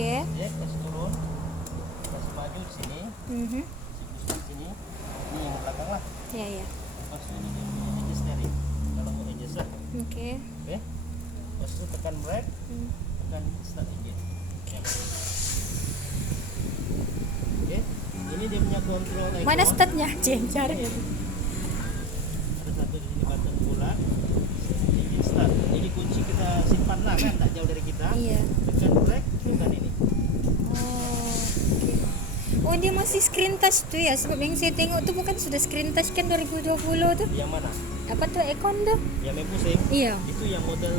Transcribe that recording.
Oke. Oke, kasih turun, kasih maju di sini, Mhm. kasih push di sini. Ini yang belakang lah. Ya ya. Pas ini dia punya edge steering. Kalau mau edge set, Oke. oke. Pas itu tekan brake, Hmm. tekan start engine. Ya. Oke, ini dia punya kontrol icon. Mana startnya? Ceng cari. Ada satu di sini button bulat. Engine start. Ini kunci kita simpan lah kan, tak jauh dari kita. Iya. Tekan brake, tekan ini. Oh, oke. Oh, dia masih screen touch tuh ya. Sebab yang saya tengok tuh bukan sudah screen touch kan 2020 tuh. Yang mana? Apa tuh Econ tuh? Yang main pusing. Iya. Itu yang model